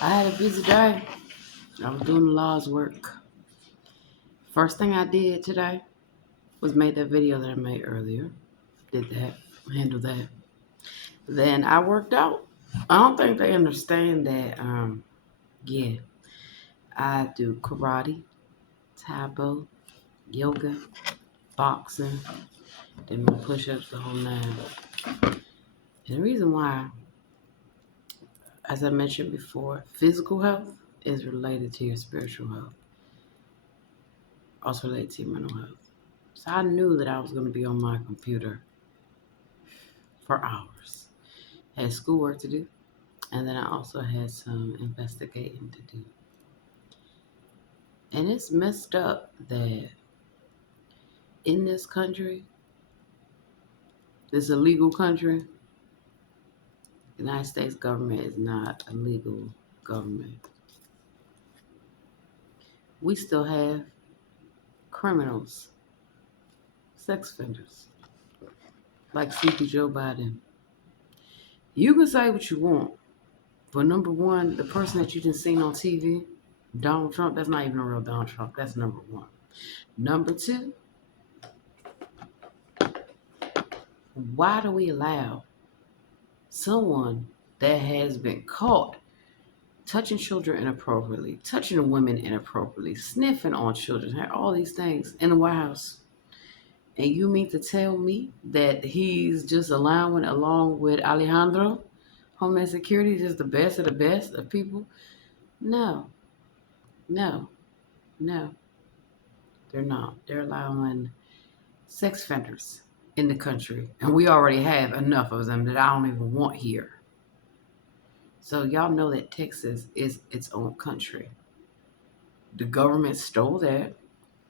I had a busy day. I was doing the law's work. First thing I did today was made that video that I made earlier. Did that, handled that. Then I worked out. I don't think they understand that. Yeah, I do karate, tabo, yoga, boxing, then my push-ups, the whole nine. And the reason why, as I mentioned before, physical health is related to your spiritual health, also related to your mental health. So I knew that I was going to be on my computer for hours. Had schoolwork to do, and then I also had some investigating to do. And it's messed up that in this country, this illegal country, the United States government is not a legal government. We still have criminals, sex offenders, like Sleepy Joe Biden. You can say what you want, but number one, the person that you just seen on TV, Donald Trump, that's not even a real Donald Trump. That's number one. Number two, why do we allow someone that has been caught touching children inappropriately, touching women inappropriately, sniffing on children, had all these things in the White House? And you mean to tell me that he's just allowing, along with Alejandro, Homeland Security, just the best of people? No, no, no, they're not. They're allowing sex offenders in the country, and we already have enough of them that I don't even want here. So y'all know that Texas is its own country. The government stole that,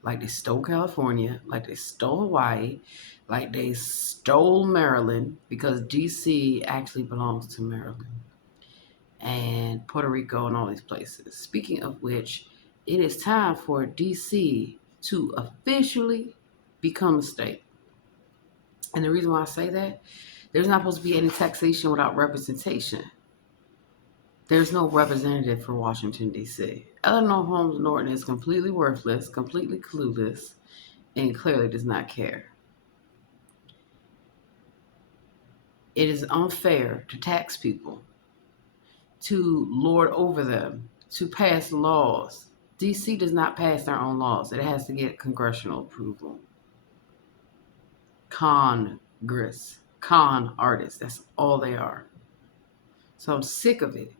like they stole California, like they stole Hawaii, like they stole Maryland, because DC actually belongs to Maryland, and Puerto Rico and all these places. Speaking of which, it is time for DC to officially become a state. And the reason why I say that, there's not supposed to be any taxation without representation. There's no representative for Washington, D.C. Eleanor Holmes Norton is completely worthless, completely clueless, and clearly does not care. It is unfair to tax people, to lord over them, to pass laws. D.C. does not pass their own laws. It has to get congressional approval. Congress, con artists, that's all they are. So I'm sick of it.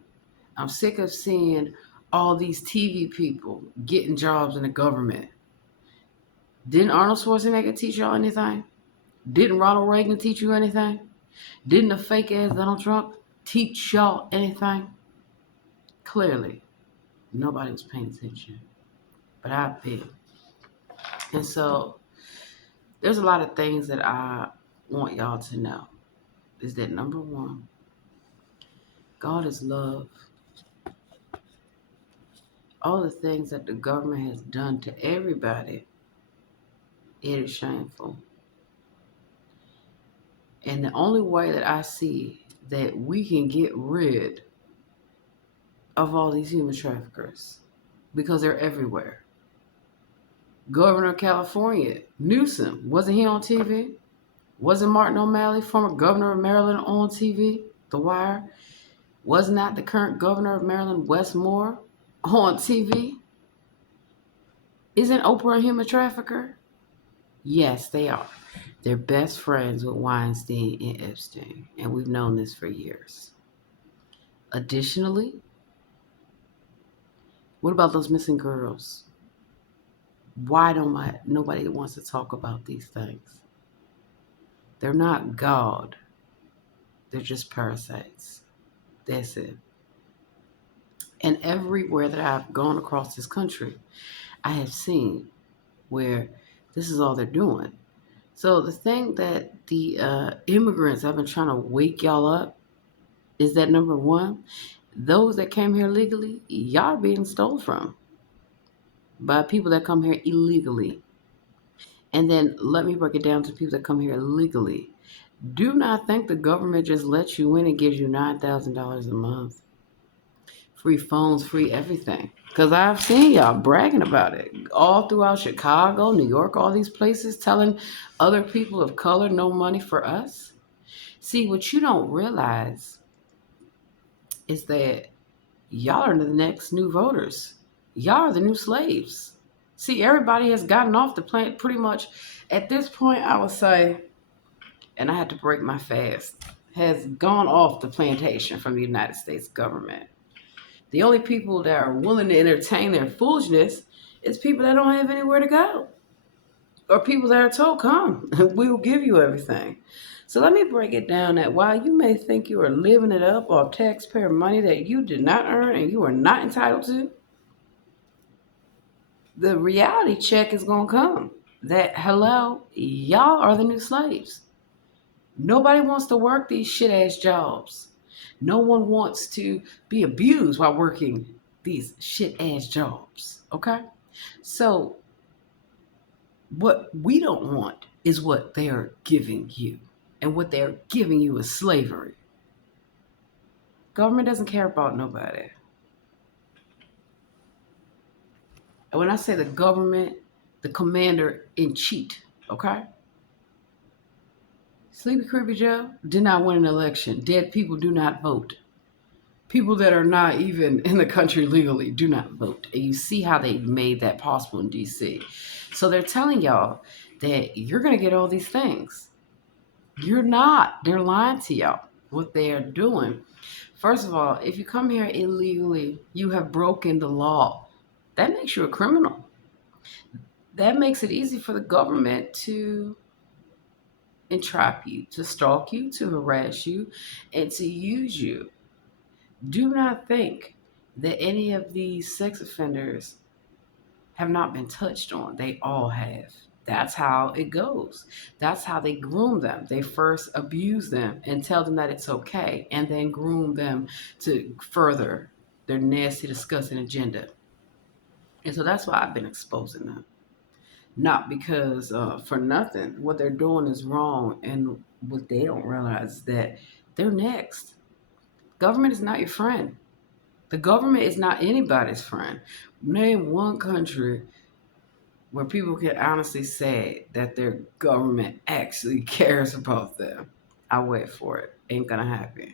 I'm sick of seeing all these TV people getting jobs in the government. Didn't Arnold Schwarzenegger teach y'all anything? Didn't Ronald Reagan teach you anything? Didn't the fake ass Donald Trump teach y'all anything? Clearly, nobody was paying attention. But I did. And so there's a lot of things that I want y'all to know. Is that number one, God is love. All the things that the government has done to everybody, it is shameful. And the only way that I see that we can get rid of all these human traffickers, because they're everywhere. Governor of California, Newsom, wasn't he on TV? Wasn't Martin O'Malley, former governor of Maryland, on TV? The Wire. Was not the current governor of Maryland, Wes Moore, on TV? Isn't Oprah a human trafficker? Yes, they are. They're best friends with Weinstein and Epstein, and we've known this for years. Additionally, what about those missing girls? Why don't nobody wants to talk about these things? They're not God. They're just parasites. That's it. And everywhere that I've gone across this country, I have seen where this is all they're doing. So the thing that the immigrants have been trying to wake y'all up is that number one, those that came here legally, y'all are being stolen from by people that come here illegally. And then let me break it down to people that come here legally. Do not think the government just lets you in and gives you $9,000 a month. Free phones, free everything. Because I've seen y'all bragging about it all throughout Chicago, New York, all these places telling other people of color no money for us. See, what you don't realize is that y'all are the next new voters. Y'all are the new slaves. See, everybody has gotten off the planet pretty much at this point, I would say, and I had to break my fast, has gone off the plantation from the United States government. The only people that are willing to entertain their foolishness is people that don't have anywhere to go, or people that are told, come, we will give you everything. So let me break it down that while you may think you are living it up off taxpayer money that you did not earn and you are not entitled to, the reality check is going to come that, hello, y'all are the new slaves. Nobody wants to work these shit ass jobs. No one wants to be abused while working these shit ass jobs. Okay? So, what we don't want is what they are giving you. And what they're giving you is slavery. Government doesn't care about nobody. And when I say the government, the commander in chief, okay? Sleepy Creepy Joe did not win an election. Dead people do not vote. People that are not even in the country legally do not vote. And you see how they made that possible in DC. So they're telling y'all that you're going to get all these things. You're not. They're lying to y'all. What they are doing. First of all, if you come here illegally, you have broken the law. That makes you a criminal. That makes it easy for the government to entrap you, to stalk you, to harass you, and to use you. Do not think that any of these sex offenders have not been touched on. They all have. That's how it goes. That's how they groom them. They first abuse them and tell them that it's okay, and then groom them to further their nasty, disgusting agenda. And so that's why I've been exposing them. Not because for nothing. What they're doing is wrong, and what they don't realize is that they're next. Government is not your friend. The government is not anybody's friend. Name one country where people can honestly say that their government actually cares about them. I wait for it. Ain't gonna happen.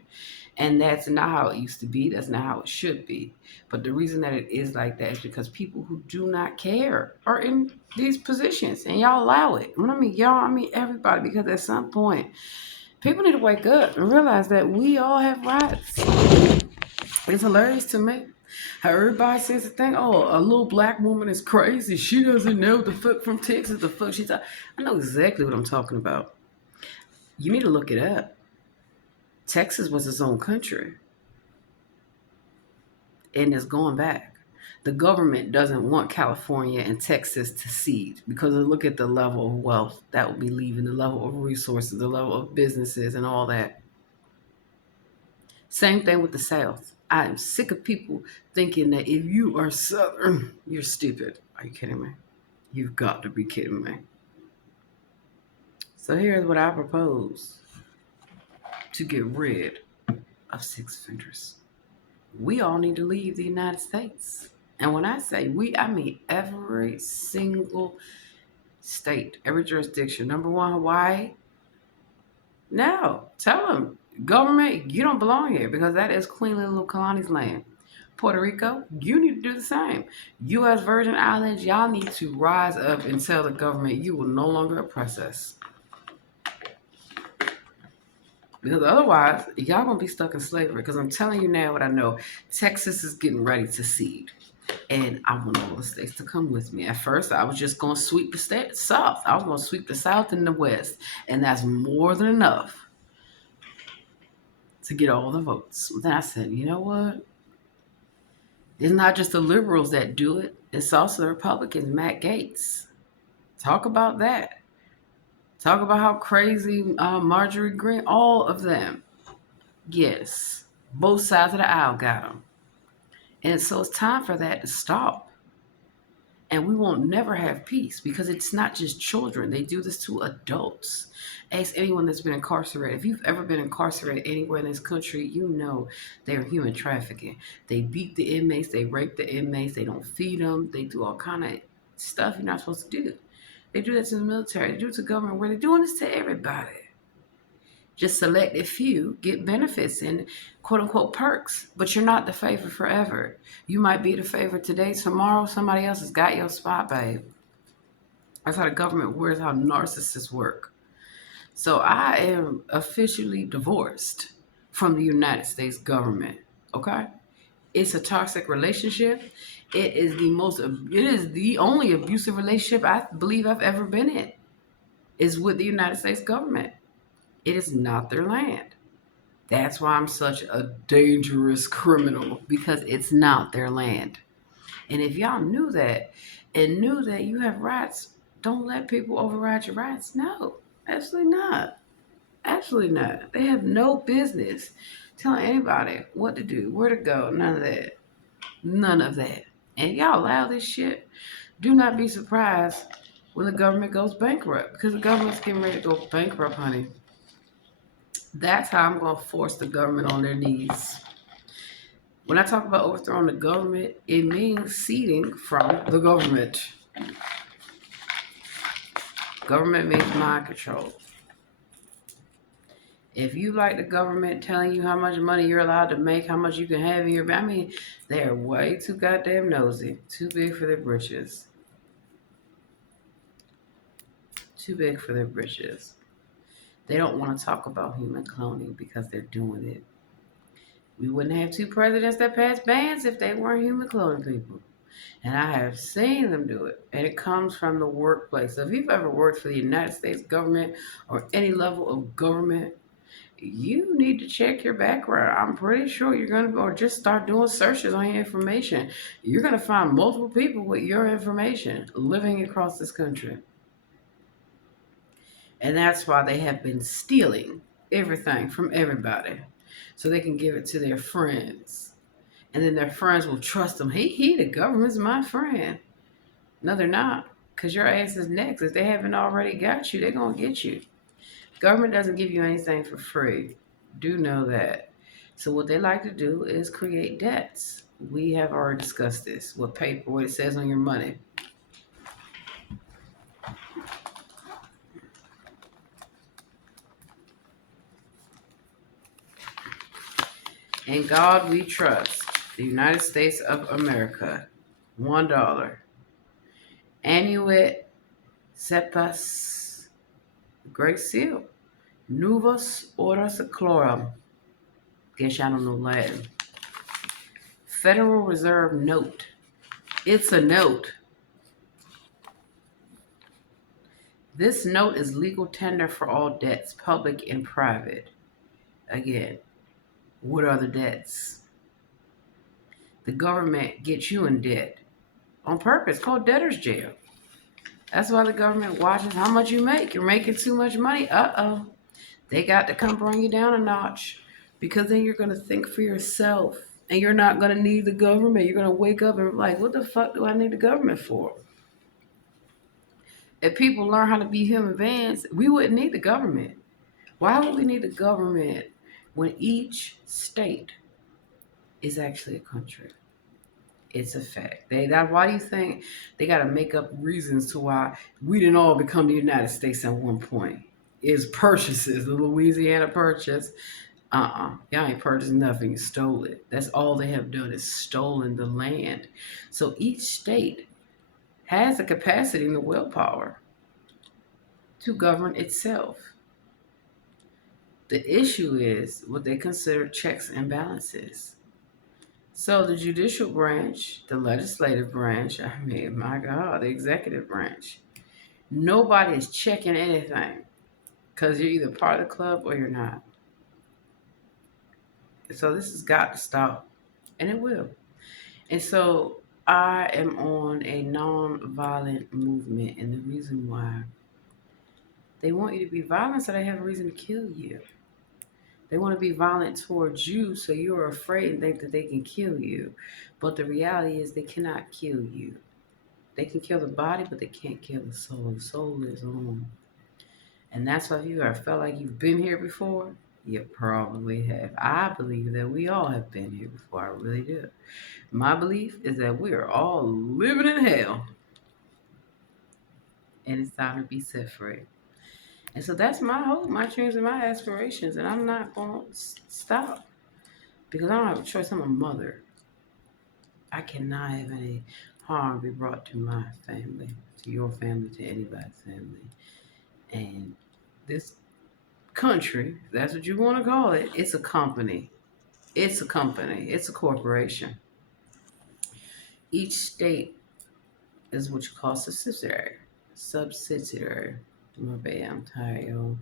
And that's not how it used to be. That's not how it should be. But the reason that it is like that is because people who do not care are in these positions and y'all allow it. When I mean y'all, I mean everybody, because at some point, people need to wake up and realize that we all have rights. It's hilarious to me how everybody says the thing. Oh, a little black woman is crazy. She doesn't know the fuck from Texas. The fuck she's. I know exactly what I'm talking about. You need to look it up. Texas was its own country, and it's going back. The government doesn't want California and Texas to cede because look at the level of wealth that will be leaving, the level of resources, the level of businesses, and all that. Same thing with the South. I am sick of people thinking that if you are Southern, you're stupid. Are you kidding me? You've got to be kidding me. So here's what I propose to get rid of sex offenders. We all need to leave the United States. And when I say we, I mean every single state, every jurisdiction. Number one, Hawaii. No, tell them, government, you don't belong here because that is Queen Little Kalani's land. Puerto Rico, you need to do the same. U.S. Virgin Islands, y'all need to rise up and tell the government you will no longer oppress us. Because otherwise, y'all gonna be stuck in slavery. Because I'm telling you now what I know. Texas is getting ready to cede. And I want all the states to come with me. At first, I was just gonna sweep the South. I was gonna sweep the South and the West. And that's more than enough to get all the votes. Then I said, you know what? It's not just the liberals that do it. It's also the Republicans, Matt Gaetz. Talk about that. Talk about how crazy Marjorie Green, all of them. Yes, both sides of the aisle got them. And so it's time for that to stop. And we won't never have peace because it's not just children. They do this to adults. Ask anyone that's been incarcerated. If you've ever been incarcerated anywhere in this country, you know they're human trafficking. They beat the inmates, they rape the inmates, they don't feed them, they do all kind of stuff you're not supposed to do. They do that to the military, they do it to government, where they're doing this to everybody. Just selected few get benefits and quote unquote perks, but you're not the favorite forever. You might be the favorite today, tomorrow somebody else has got your spot, babe. That's how the government works, how narcissists work. So I am officially divorced from the United States government. Okay? It's a toxic relationship. It is the only abusive relationship I believe I've ever been in. Is with the United States government. It is not their land. That's why I'm such a dangerous criminal because it's not their land. And if y'all knew that and knew that you have rights, don't let people override your rights. No, absolutely not. Absolutely not. They have no business telling anybody what to do, where to go. None of that. None of that. And if y'all allow this shit, do not be surprised when the government goes bankrupt because the government's getting ready to go bankrupt, honey. That's how I'm going to force the government on their knees. When I talk about overthrowing the government, it means ceding from the government. Government means mind control. If you like the government telling you how much money you're allowed to make, how much you can have in your bank, I mean, they're way too goddamn nosy. Too big for their britches. Too big for their britches. They don't want to talk about human cloning because they're doing it. We wouldn't have two presidents that passed bans if they weren't human cloning people. And I have seen them do it. And it comes from the workplace. So if you've ever worked for the United States government or any level of government, you need to check your background. I'm pretty sure you're going to, or just start doing searches on your information. You're going to find multiple people with your information living across this country. And that's why they have been stealing everything from everybody so they can give it to their friends. And then their friends will trust them. The government's my friend. No, they're not. Because your ass is next. If they haven't already got you, they're going to get you. Government doesn't give you anything for free. Do know that. So what they like to do is create debts. We have already discussed this. What it says on your money. In God we trust. The United States of America. $1. Annuit cepas. Great seal. Novus Order Seclorum. Guess y'all don't know Latin. Federal Reserve note. It's a note. This note is legal tender for all debts, public and private. Again, what are the debts? The government gets you in debt on purpose, called debtor's jail. That's why the government watches how much you make. You're making too much money. Uh-oh. They got to come bring you down a notch because then you're going to think for yourself and you're not going to need the government. You're going to wake up and be like, what the fuck do I need the government for? If people learn how to be human beings, we wouldn't need the government. Why would we need the government when each state is actually a country? It's a fact. Why do you think they got to make up reasons to why we didn't all become the United States at one point? Is purchases, the Louisiana Purchase. Y'all ain't purchased nothing. You stole it. That's all they have done is stolen the land. So each state has the capacity and the willpower to govern itself. The issue is what they consider checks and balances. So the judicial branch, the legislative branch, I mean, my God, the executive branch, nobody is checking anything because you're either part of the club or you're not. So this has got to stop, and it will. And so I am on a non-violent movement, and the reason why they want you to be violent so they have a reason to kill you. They want to be violent towards you so you're afraid and think that they can kill you. But the reality is they cannot kill you. They can kill the body, but they can't kill the soul. The soul lives on. And that's why if you ever felt like you've been here before, you probably have. I believe that we all have been here before. I really do. My belief is that we are all living in hell, and it's time to be set free. And so that's my hope, my dreams, and my aspirations. And I'm not going to stop because I don't have a choice. I'm a mother. I cannot have any harm be brought to my family, to your family, to anybody's family. And this country, if that's what you want to call it, it's a company. It's a company. It's a corporation. Each state is what you call subsidiary. Subsidiary. My bad, I'm tired, y'all.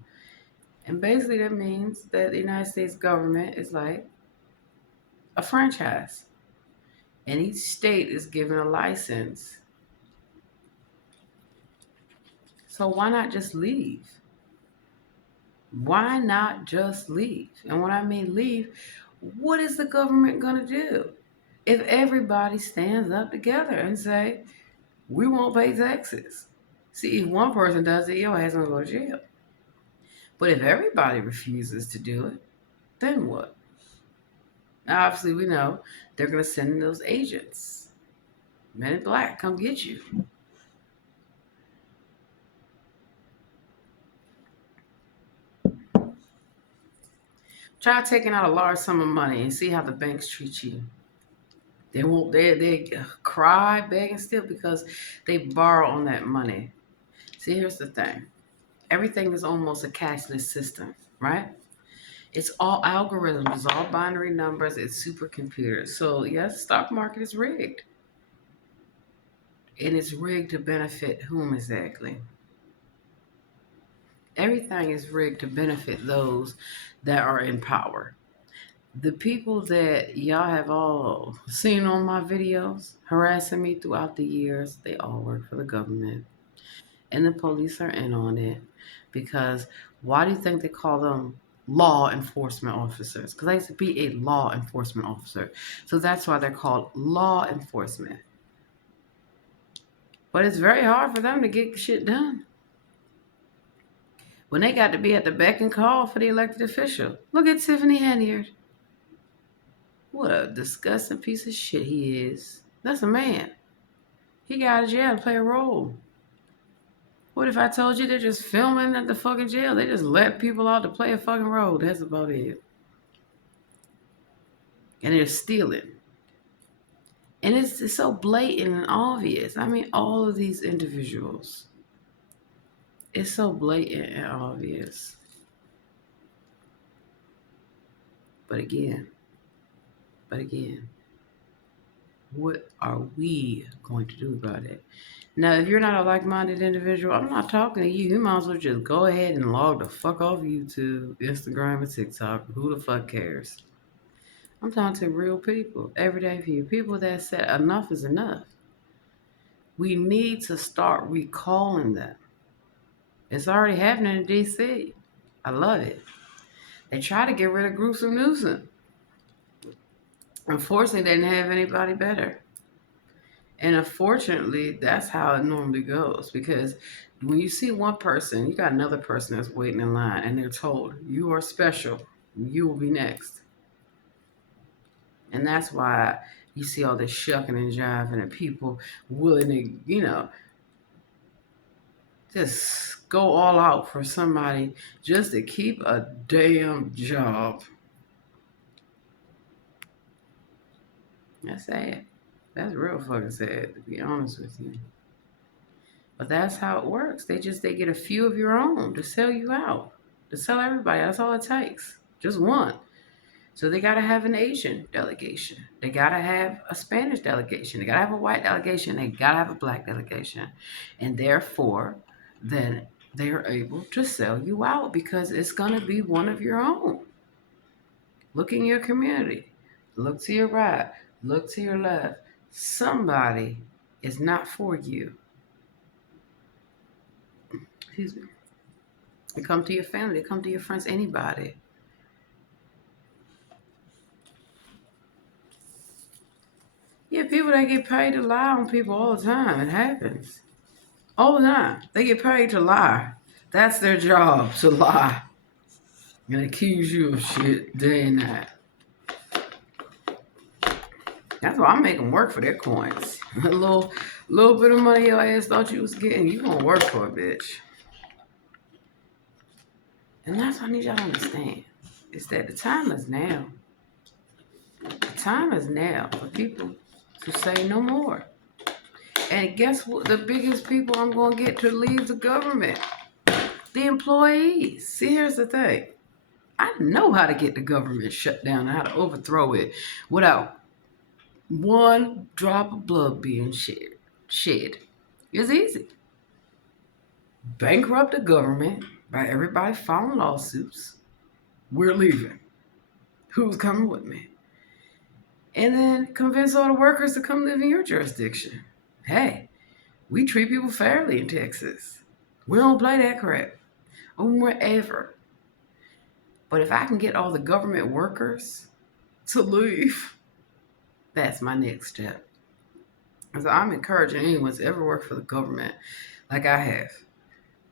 And basically that means that the United States government is like a franchise. And each state is given a license. So why not just leave? Why not just leave? And when I mean leave, what is the government going to do? If everybody stands up together and say, we won't pay taxes. See, if one person does it, your ass gonna go to jail. But if everybody refuses to do it, then what? Now, obviously, we know they're gonna send in those agents. Men in black, come get you. Try taking out a large sum of money and see how the banks treat you. They won't. They cry, beg, and steal because they borrow on that money. See, here's the thing. Everything is almost a cashless system, right? It's all algorithms, it's all binary numbers, it's supercomputers. So yes, the stock market is rigged. And it's rigged to benefit whom exactly? Everything is rigged to benefit those that are in power. The people that y'all have all seen on my videos harassing me throughout the years, they all work for the government. And the police are in on it because why do you think they call them law enforcement officers? Because I used to be a law enforcement officer. So that's why they're called law enforcement. But it's very hard for them to get shit done when they got to be at the beck and call for the elected official. Look at Tiffany Henyard. What a disgusting piece of shit he is. That's a man. He got out of jail to play a role. What if I told you they're just filming at the fucking jail? They just let people out to play a fucking role. That's about it. And they're stealing. And it's so blatant and obvious. I mean, all of these individuals. It's so blatant and obvious. But again, but again, what are we going to do about it? Now, if you're not a like-minded individual, I'm not talking to you. You might as well just go ahead and log the fuck off YouTube, Instagram, and TikTok. Who the fuck cares? I'm talking to real people, everyday people that said enough is enough. We need to start recalling them. It's already happening in DC. I love it. They try to get rid of gruesome Newsom. Unfortunately, they didn't have anybody better. And unfortunately, that's how it normally goes because when you see one person, you got another person that's waiting in line and they're told, you are special. You will be next. And that's why you see all this shucking and jiving and people willing to, just go all out for somebody just to keep a damn job. That's sad. That's real fucking sad, to be honest with you. But that's how it works. They get a few of your own to sell you out, to sell everybody. That's all it takes. Just one. So they gotta have an Asian delegation. They gotta have a Spanish delegation. They gotta have a white delegation. They gotta have a black delegation. And therefore, then they're able to sell you out because it's gonna be one of your own. Look in your community. Look to your right. Look to your left. Somebody is not for you. Excuse me. They come to your family. They come to your friends. Anybody. Yeah, people that get paid to lie on people all the time. It happens. All the time. They get paid to lie. That's their job, to lie. And accuse you of shit day and night. That's why I make them work for their coins. A little bit of money your ass thought you was getting, you gonna work for it, bitch. And that's what I need y'all to understand. Is that the time is now. The time is now for people to say no more. And guess what? The biggest people I'm gonna get to leave the government. The employees. See, here's the thing. I know how to get the government shut down and how to overthrow it without one drop of blood being shed. It's easy. Bankrupt the government by everybody filing lawsuits. We're leaving. Who's coming with me? And then convince all the workers to come live in your jurisdiction. Hey, we treat people fairly in Texas. We don't play that crap. Wherever. But if I can get all the government workers to leave, that's my next step. So I'm encouraging anyone to ever work for the government like I have.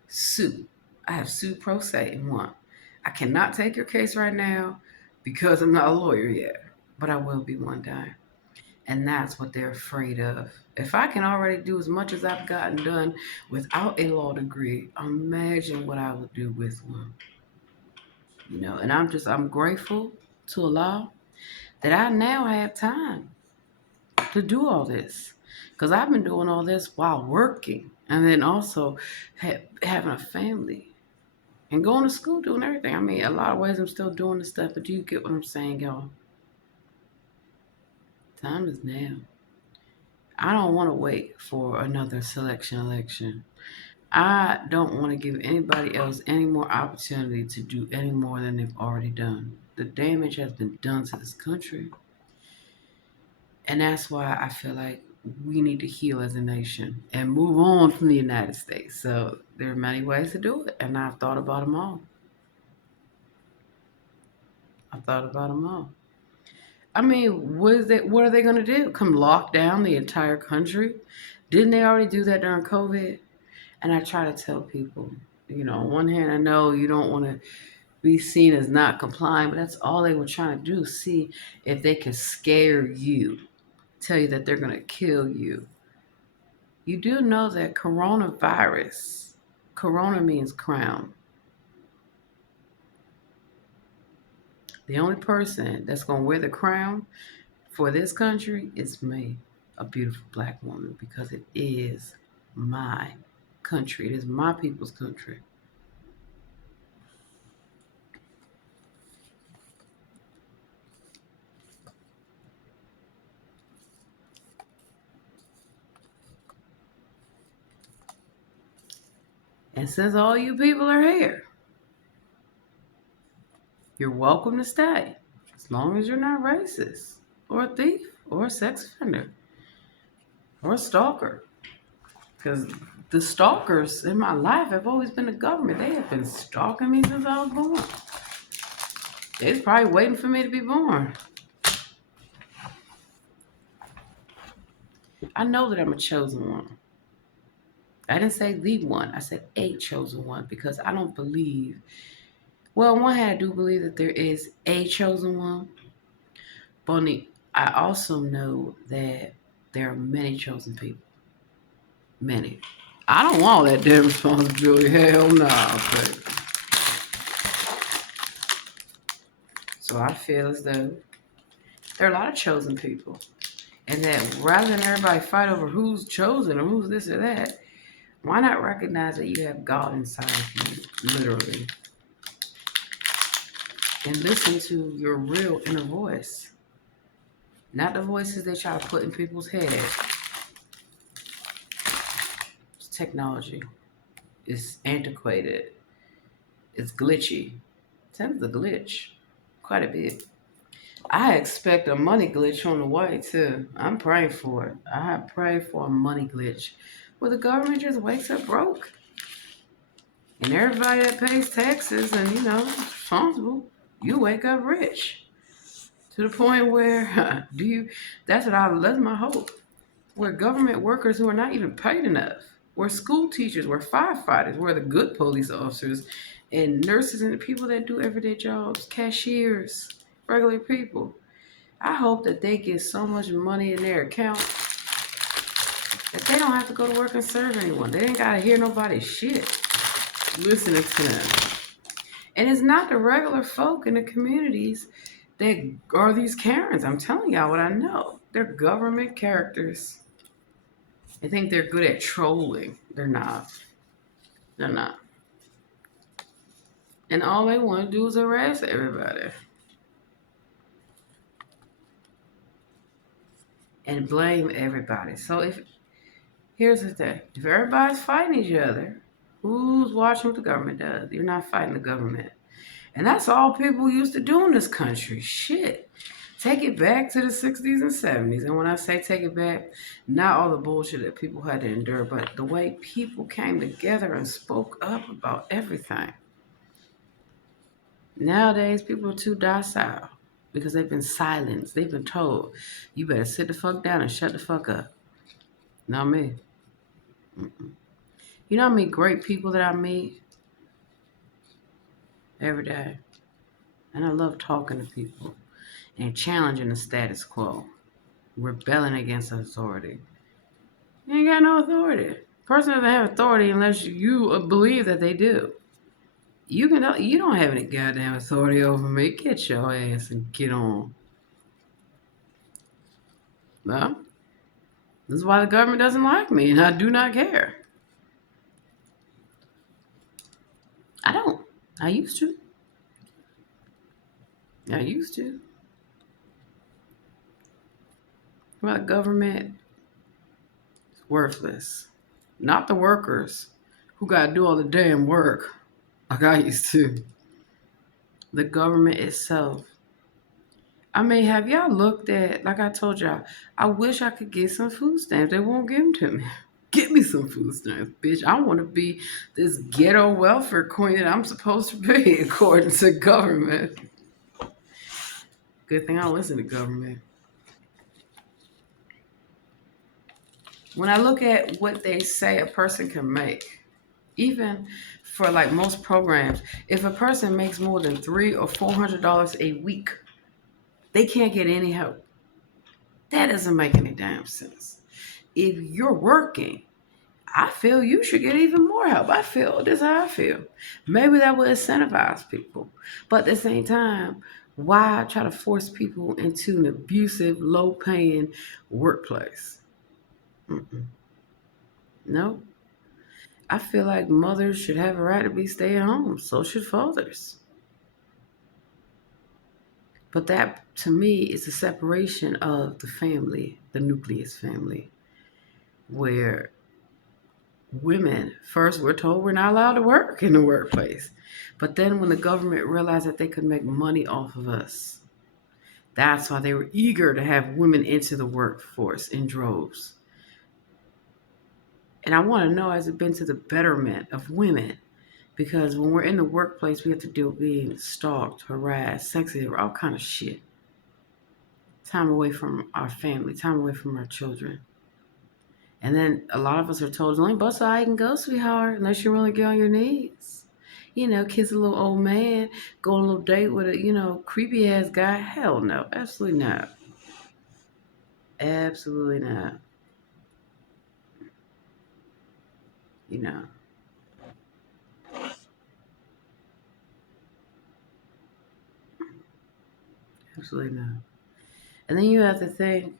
Sue. I have sued pro se and won. I cannot take your case right now because I'm not a lawyer yet, but I will be one day. And that's what they're afraid of. If I can already do as much as I've gotten done without a law degree, imagine what I would do with one. And I'm grateful to Allah that I now have time to do all this. Because I've been doing all this while working and then also having a family and going to school, doing everything. I mean, a lot of ways I'm still doing this stuff, but you get what I'm saying, y'all. Time is now. I don't want to wait for another selection election. I don't want to give anybody else any more opportunity to do any more than they've already done. The damage has been done to this country. And that's why I feel like we need to heal as a nation and move on from the United States. So there are many ways to do it, and I've thought about them all. I mean, what are they going to do? Come lock down the entire country? Didn't they already do that during COVID? And I try to tell people, on one hand, I know you don't want to be seen as not complying, but that's all they were trying to do. See if they can scare you, tell you that they're going to kill you. You do know that corona means crown. The only person that's going to wear the crown for this country is me, a beautiful black woman, because it is my country. It is my people's country. And since all you people are here, you're welcome to stay. As long as you're not racist or a thief or a sex offender or a stalker. Because the stalkers in my life have always been the government. They have been stalking me since I was born. They was probably waiting for me to be born. I know that I'm a chosen one. I didn't say the one. I said a chosen one because I don't believe. Well, on one hand, I do believe that there is a chosen one. But I also know that there are many chosen people. Many. I don't want all that damn responsibility. Hell no. But so I feel as though there are a lot of chosen people. And that rather than everybody fight over who's chosen or who's this or that, why not recognize that you have God inside of you, literally? And listen to your real inner voice. Not the voices they try to put in people's heads. It's technology. It's antiquated. It's glitchy. It tends to glitch quite a bit. I expect a money glitch on the way too. I'm praying for it. I pray for a money glitch where the government just wakes up broke. And everybody that pays taxes and, responsible, you wake up rich. To the point where do you? That's my hope. We're government workers who are not even paid enough. We're school teachers, we're firefighters, we're the good police officers, and nurses and the people that do everyday jobs, cashiers, regular people. I hope that they get so much money in their account that they don't have to go to work and serve anyone. They ain't gotta hear nobody's shit listening to them. And it's not the regular folk in the communities that are these Karens. I'm telling y'all what I know. They're government characters. I think they're good at trolling. They're not. They're not. And all they want to do is harass everybody and blame everybody. So if here's the thing, if everybody's fighting each other, who's watching what the government does? You're not fighting the government. And that's all people used to do in this country. Shit. Take it back to the 60s and 70s. And when I say take it back, not all the bullshit that people had to endure, but the way people came together and spoke up about everything. Nowadays, people are too docile because they've been silenced. They've been told, you better sit the fuck down and shut the fuck up. Not me. Mm-mm. You know how many great people that I meet every day? And I love talking to people and challenging the status quo, rebelling against authority. You ain't got no authority. Person doesn't have authority unless you believe that they do. You don't have any goddamn authority over me. Get your ass and get on. Well, this is why the government doesn't like me, and I do not care. I don't. I used to. I used to. Well, the government is worthless. Not the workers who got to do all the damn work like I used to. The government itself. I mean, have y'all looked at, like I told y'all, I wish I could get some food stamps. They won't give them to me. Get me some food stamps, bitch. I want to be this ghetto welfare queen that I'm supposed to be according to government. Good thing I don't listen to government. When I look at what they say a person can make, even for like most programs, if a person makes more than $300 or $400 a week, they can't get any help. That doesn't make any damn sense. If you're working, I feel you should get even more help. I feel this is how I feel. Maybe that would incentivize people. But at the same time, why try to force people into an abusive, low paying workplace? Mm-mm. No. I feel like mothers should have a right to be stay at home. So should fathers. But that, to me, is the separation of the family, the nucleus family, where women, first we're told we're not allowed to work in the workplace. But then when the government realized that they could make money off of us, that's why they were eager to have women into the workforce in droves. And I want to know, has it been to the betterment of women? Because when we're in the workplace, we have to deal with being stalked, harassed, sexy, all kind of shit. Time away from our family, time away from our children. And then a lot of us are told, only bus so I can go, sweetheart, unless you really get on your knees. You know, kiss a little old man, go on a little date with a, creepy ass guy. Hell no. Absolutely not. Absolutely not. You know, absolutely not. And then you have to think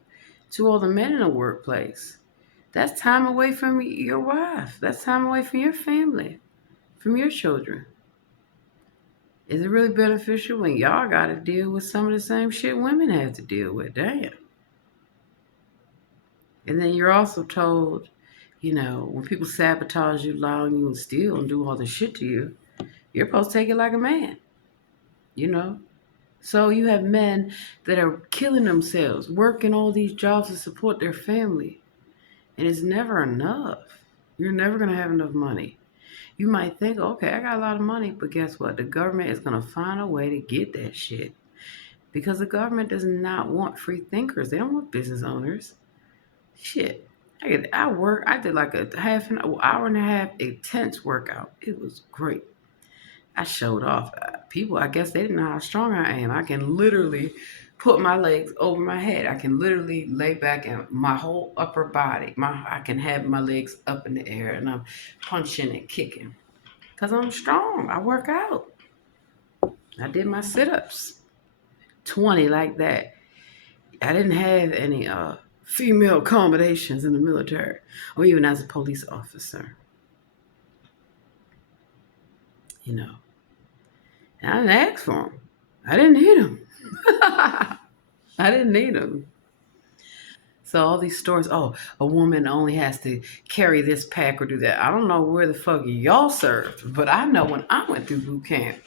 to all the men in the workplace. That's time away from your wife. That's time away from your family, from your children. Is it really beneficial when y'all got to deal with some of the same shit women have to deal with? Damn. And then you're also told, when people sabotage you, lie on you, and steal and do all this shit to you, you're supposed to take it like a man, you know? So you have men that are killing themselves, working all these jobs to support their family, and it's never enough. You're never going to have enough money. You might think, okay, I got a lot of money, but guess what? The government is going to find a way to get that shit. because the government does not want free thinkers. They don't want business owners. Shit. I did like a half an hour and a half intense workout. It was great. I showed off. People, I guess they didn't know how strong I am. I can literally put my legs over my head. I can literally lay back and my whole upper body. I can have my legs up in the air and I'm punching and kicking. Cause I'm strong. I work out. I did my sit-ups. 20 like that. I didn't have any female accommodations in the military or even as a police officer. You know. And I didn't ask for them. I didn't need them. I didn't need them. So all these stories, oh, a woman only has to carry this pack or do that. I don't know where the fuck y'all served, but I know when I went through boot camp,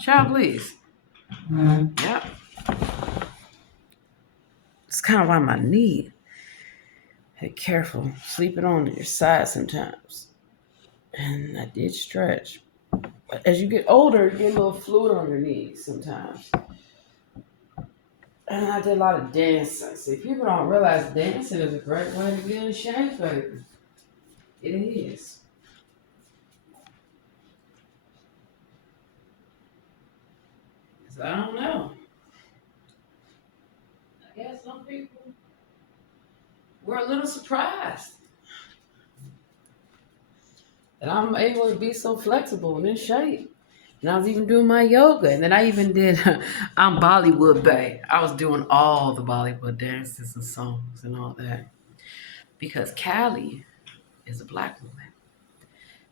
child, please. Yep. It's kind of why my knee. Hey, careful sleeping on your side sometimes. And I did stretch. But as you get older, you get a little fluid on your knees sometimes. And I did a lot of dancing. See, people don't realize dancing is a great way to get in shape, baby. It is. 'Cause I don't know. I guess some people were a little surprised that I'm able to be so flexible and in shape. And I was even doing my yoga. And then I even did, I'm Bollywood Bay. I was doing all the Bollywood dances and songs and all that. Because Cali is a black woman.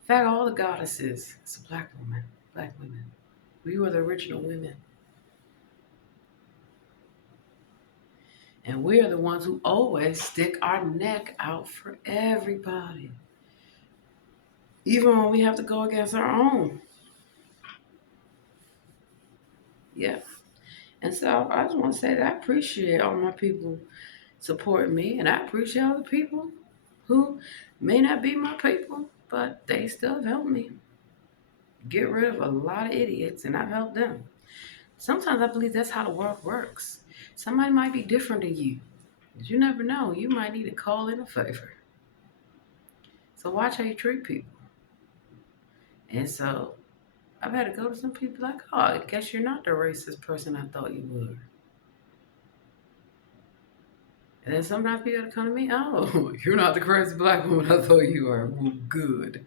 In fact, all the goddesses, it's a black woman, black women. We were the original women. And we are the ones who always stick our neck out for everybody. Even when we have to go against our own. Yeah. And so I just want to say that I appreciate all my people supporting me. And I appreciate all the people who may not be my people, but they still have helped me get rid of a lot of idiots, and I've helped them. Sometimes I believe that's how the world works. Somebody might be different than you. But you never know. You might need to call in a favor. So watch how you treat people. And so I've had to go to some people like, oh, I guess you're not the racist person I thought you were. And then sometimes people gotta come to me, oh, you're not the crazy black woman I thought you were. Well, good.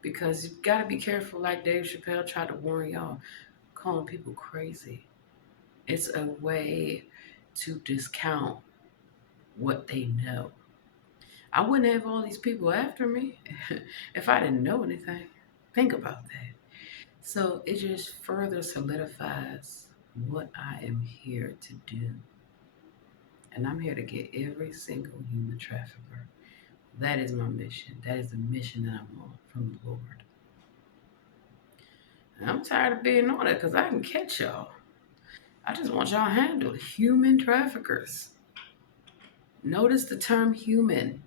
Because you gotta be careful, like Dave Chappelle tried to warn y'all, calling people crazy. It's a way to discount what they know. I wouldn't have all these people after me if I didn't know anything. Think about that. So it just further solidifies what I am here to do. And I'm here to get every single human trafficker. That is my mission. That is the mission that I'm on from the Lord. And I'm tired of being on it because I can catch y'all. I just want y'all handled. Human traffickers. Notice the term human.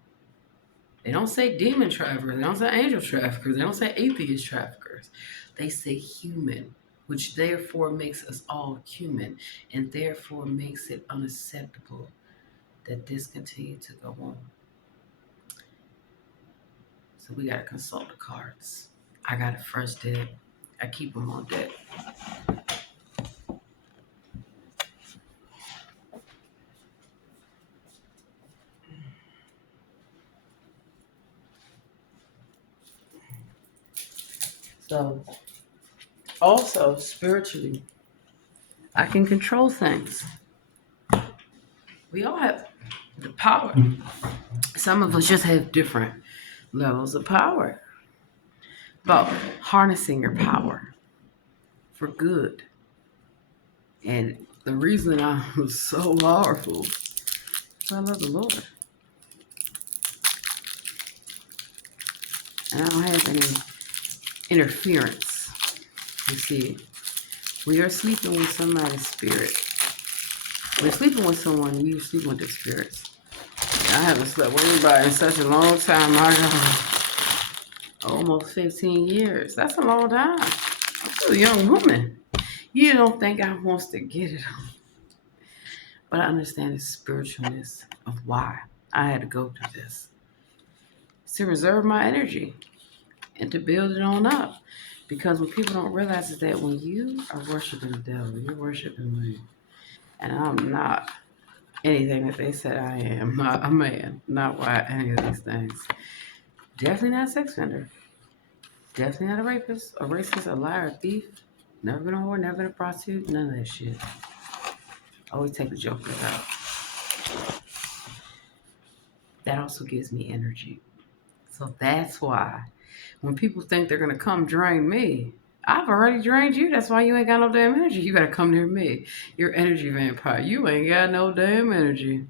They don't say demon traffickers. They don't say angel traffickers. They don't say atheist traffickers. They say human, which therefore makes us all human and therefore makes it unacceptable that this continue to go on. So we got to consult the cards. I got a fresh deck. I keep them on deck. So also spiritually, I can control things. We all have the power. Some of us just have different levels of power. But harnessing your power for good. And the reason I was so powerful is I love the Lord. And I don't have any interference. You see, we are sleeping with somebody's spirit. We're sleeping with someone, you're sleeping with their spirits. I haven't slept with anybody in such a long time. My God, almost 15 years. That's a long time. I'm still a young woman. You don't think I wants to get it, but I understand the spiritualness of why I had to go through this. It's to reserve my energy and to build it on up. Because what people don't realize is that when you are worshiping the devil, you're worshiping me. And I'm not anything that they said I am. Not a man. Not why any of these things. Definitely not a sex offender. Definitely not a rapist, a racist, a liar, a thief. Never been a whore, never been a prostitute, none of that shit. Always take the jokers out. That also gives me energy. So that's why when people think they're gonna come drain me, I've already drained you. That's why you ain't got no damn energy. You gotta come near me. You're energy vampire. You ain't got no damn energy.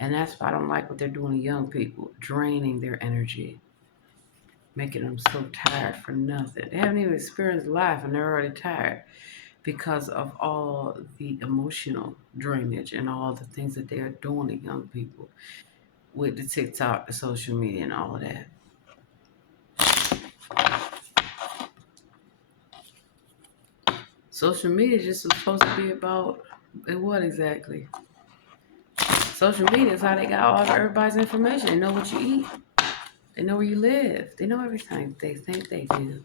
And that's why I don't like what they're doing to young people, draining their energy, making them so tired for nothing. They haven't even experienced life and they're already tired because of all the emotional drainage and all the things that they are doing to young people with the TikTok, the social media, and all of that. Social media is just supposed to be about what exactly? Social media is how they got all of everybody's information. They know what you eat. They know where you live. They know everything. They think they do.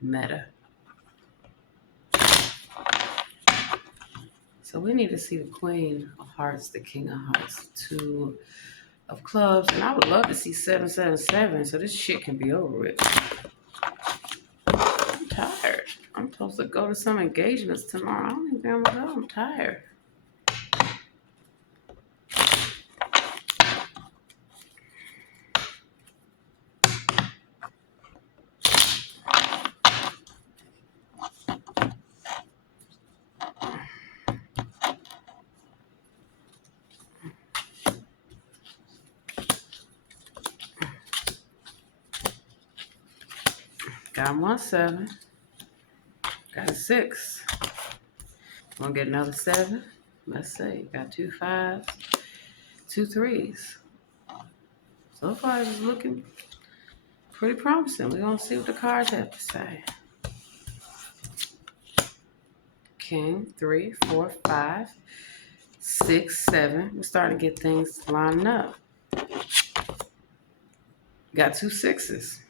Meta. So we need to see the Queen of Hearts, the King of Hearts, two of Clubs, and I would love to see 777 so this shit can be over with. I'm tired. I'm supposed to go to some engagements tomorrow. I don't even think I'm gonna go. I'm tired. Got 1 7. Got a 6. Gonna get another 7. Let's see. Got 2 5s, 2 3s. So far, it's looking pretty promising. We're gonna see what the cards have to say. King, 3, 4, 5, 6, 7. We're starting to get things lining up. Got 2 6s.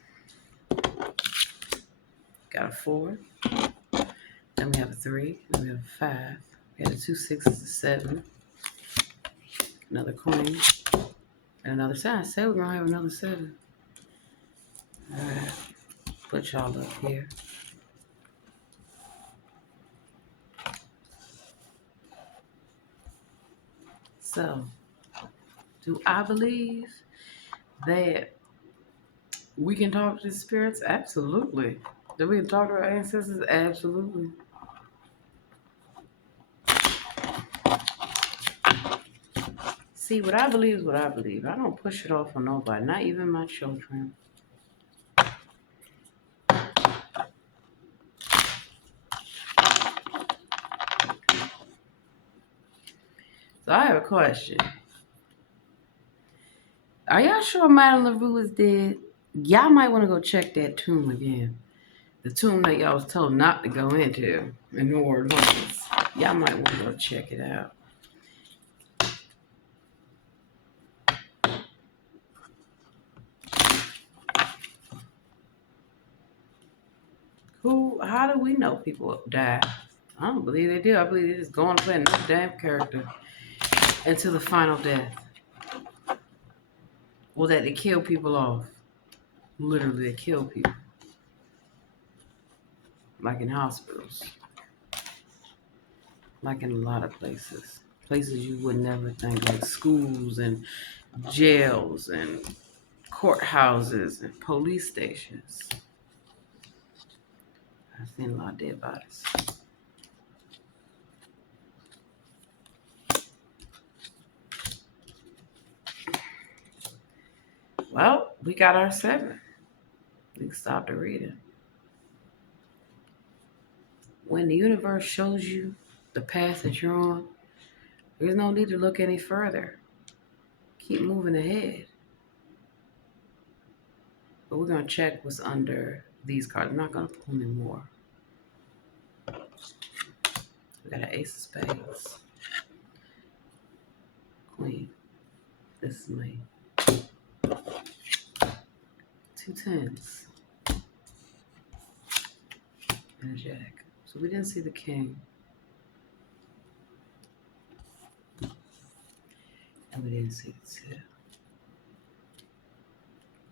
Got a 4. Then we have a 3. Then we have a 5. We have a 2 6s, a 7. Another queen. And another 7. I said we're gonna have another 7. Alright. Put y'all up here. So, do I believe that we can talk to the spirits? Absolutely. Do we can talk to our ancestors? Absolutely. See, what I believe is what I believe. I don't push it off on nobody, not even my children. So I have a question. Are y'all sure Madeline LaRue is dead? Y'all might want to go check that tomb again. The tomb that y'all was told not to go into in New Orleans. Y'all might want to go check it out. How do we know people die? I don't believe they do. I believe they just go and play another damn character until the final death. Well, that they kill people off. Literally, they kill people. Like in hospitals. Like in a lot of places. Places you would never think, like schools and jails and courthouses and police stations. I've seen a lot of dead bodies. Well, we got our 7. We can stop the reading. When the universe shows you the path that you're on, there's no need to look any further. Keep moving ahead. But we're going to check what's under these cards. I'm not going to pull any more. We got an ace of spades. Queen. This is me. 2 tens. And a jack. So we didn't see the king. And we didn't see the 2.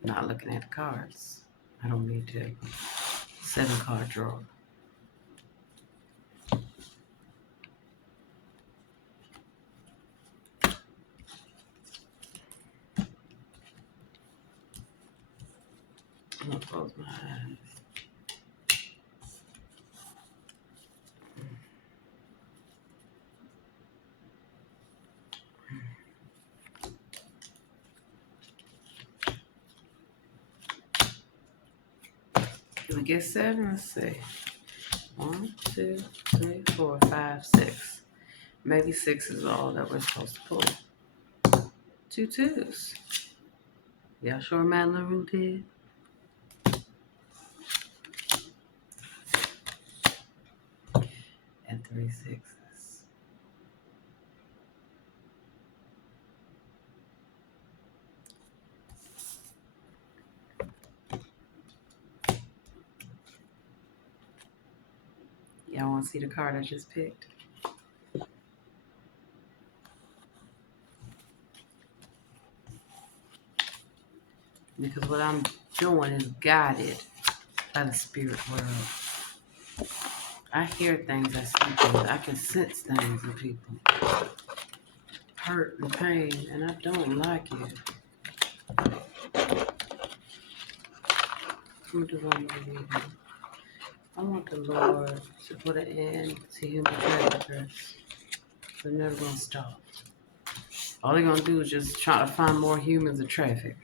Not looking at the cards. I don't need to. 7 card draw. I'm gonna close my eyes. Can we get 7? Let's see. 1, 2, 3, 4, 5, 6. Maybe 6 is all that we're supposed to pull. 2 twos. Y'all sure Madeline Rue did? And 3 sixes. Y'all want to see the card I just picked? Because what I'm doing is guided by the spirit world. I hear things, I see things, I can sense things in people. Hurt and pain, and I don't like it. I'm gonna do one more reading. I want the Lord to put an end to human traffickers. They're never gonna stop. All they're gonna do is just try to find more humans to traffic.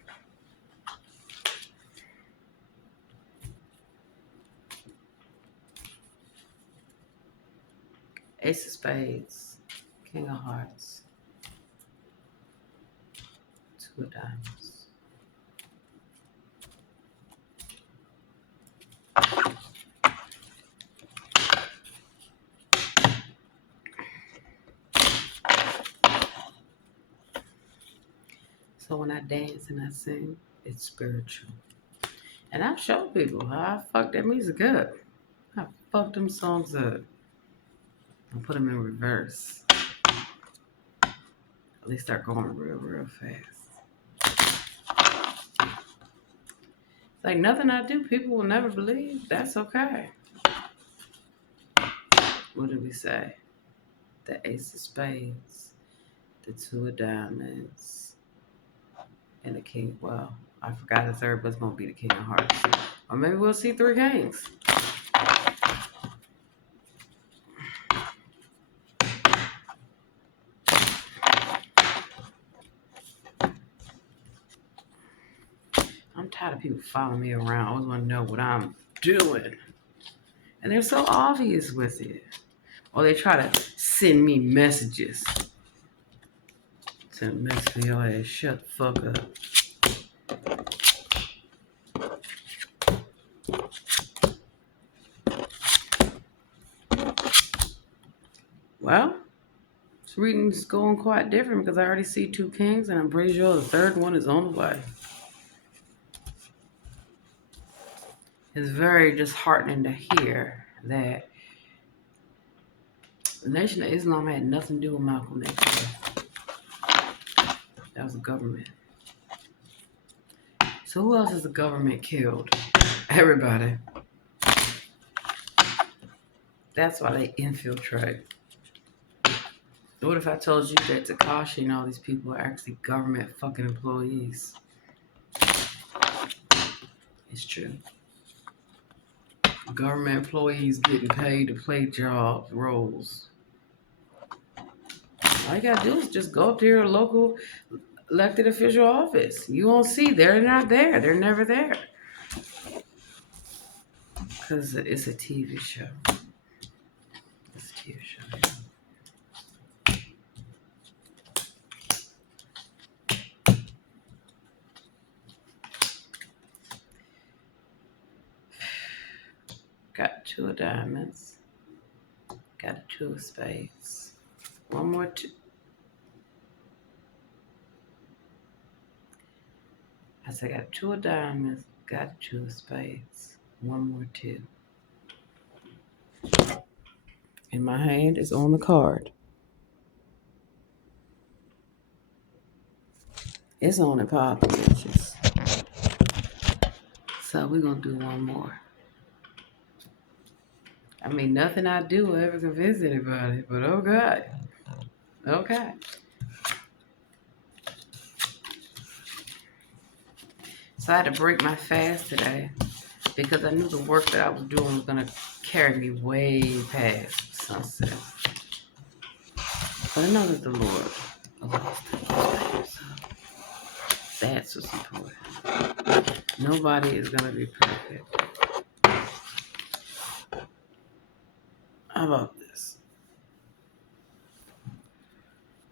Ace of Spades, King of Hearts, 2 of Diamonds. So when I dance and I sing, it's spiritual. And I've shown people how I fuck that music up. I fuck them songs up. I put them in reverse. They start going real fast. It's like nothing I do, people will never believe. That's okay. What did we say? The Ace of Spades, the 2 of Diamonds, and the King. Well, I forgot the third, but it's going to be the King of Hearts. Or maybe we'll see 3 kings. I'm tired of people following me around. I always want to know what I'm doing. And they're so obvious with it. Or they try to send me messages. Send a message for your ass. Shut the fuck up. Well, this reading's going quite different because I already see 2 kings and I'm pretty sure the third one is on the way. It's very disheartening to hear that the Nation of Islam had nothing to do with Malcolm X. That was the government. So who else has the government killed? Everybody. That's why they infiltrate. What if I told you that Takashi and all these people are actually government fucking employees? It's true. Government employees getting paid to play jobs, roles. All you gotta do is just go up to your local elected official office. You won't see they're not there. They're never there. Because it's a TV show. It's a TV show. two of diamonds. Got a two of spades. One more two. I said got two of diamonds. Got a two of spades. One more two. And my hand is on the card. It's on and popping, bitches. So we're gonna do one more. I mean, nothing I do will ever convince anybody, but okay. Okay. So I had to break my fast today because I knew the work that I was doing was gonna carry me way past sunset. But I know that the Lord allows things. So that's what's important. Nobody is gonna be perfect. How about this?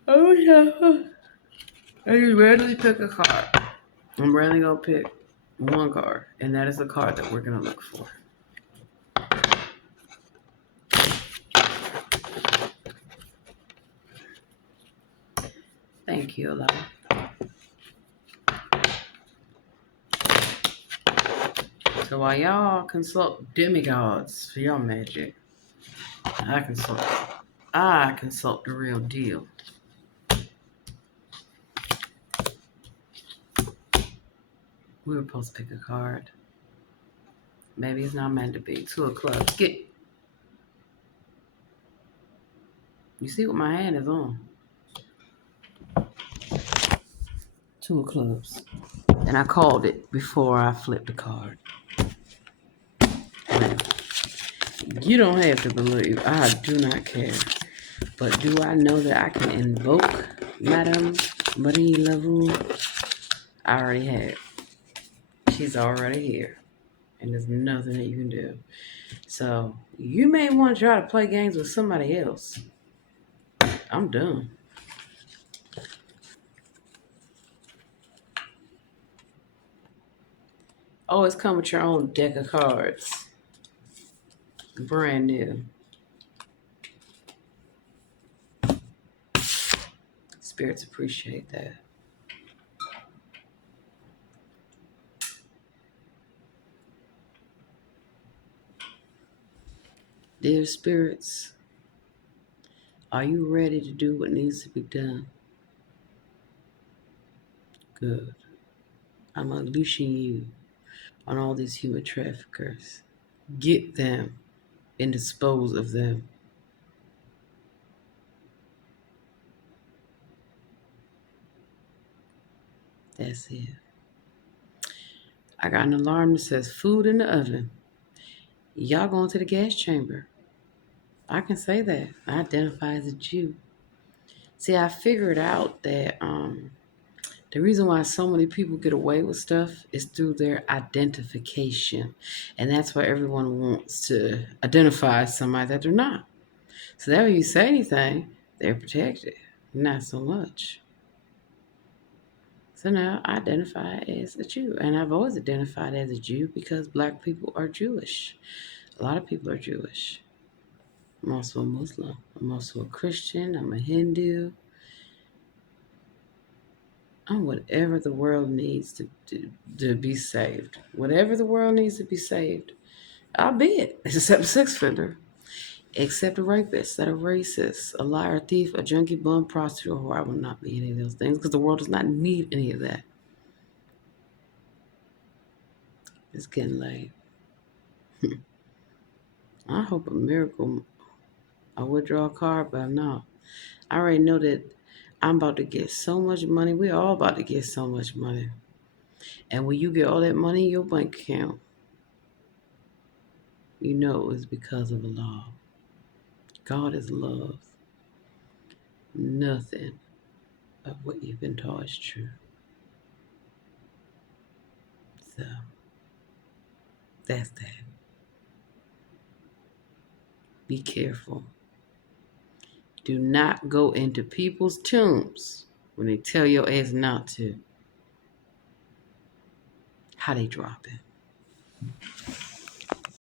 Oh yeah. I just randomly pick a card. I'm randomly gonna pick one card, and that is the card that we're gonna look for. Thank you, Allah. So while y'all consult demigods for your magic, I consult the real deal. We were supposed to pick a card. Maybe it's not meant to be. Two of clubs. You see what my hand is on? Two of clubs. And I called it before I flipped the card. Now, you don't have to believe. I do not care. But do I know that I can invoke Madame Marie Laveau? I already have. She's already here. And there's nothing that you can do. So you may want to try to play games with somebody else. I'm done. Always come with your own deck of cards. Brand new. Spirits appreciate that. Dear spirits, are you ready to do what needs to be done? Good. I'm unleashing you on all these human traffickers. Get them and dispose of them. That's it. I got an alarm that says food in the oven. Y'all going to the gas chamber. I can say that. I identify as a Jew. See, I figured out that the reason why so many people get away with stuff is through their identification. And that's why everyone wants to identify as somebody that they're not. So that when you say anything, they're protected. Not so much. So now I identify as a Jew. And I've always identified as a Jew because black people are Jewish. A lot of people are Jewish. I'm also a Muslim. I'm also a Christian. I'm a Hindu. I'm whatever the world needs to be saved. Whatever the world needs to be saved, I'll be it. Except a sex offender. Except a rapist, that a racist, a liar, a thief, a junkie, bum, prostitute, or whore. I will not be any of those things because the world does not need any of that. It's getting late. I hope a miracle. I withdraw a card, but no. I already know that I'm about to get so much money. We're all about to get so much money. And when you get all that money in your bank account, you know it was because of the law. God is love. Nothing of what you've been taught is true. So that's that. Be careful. Do not go into people's tombs when they tell your ass not to. How they drop it.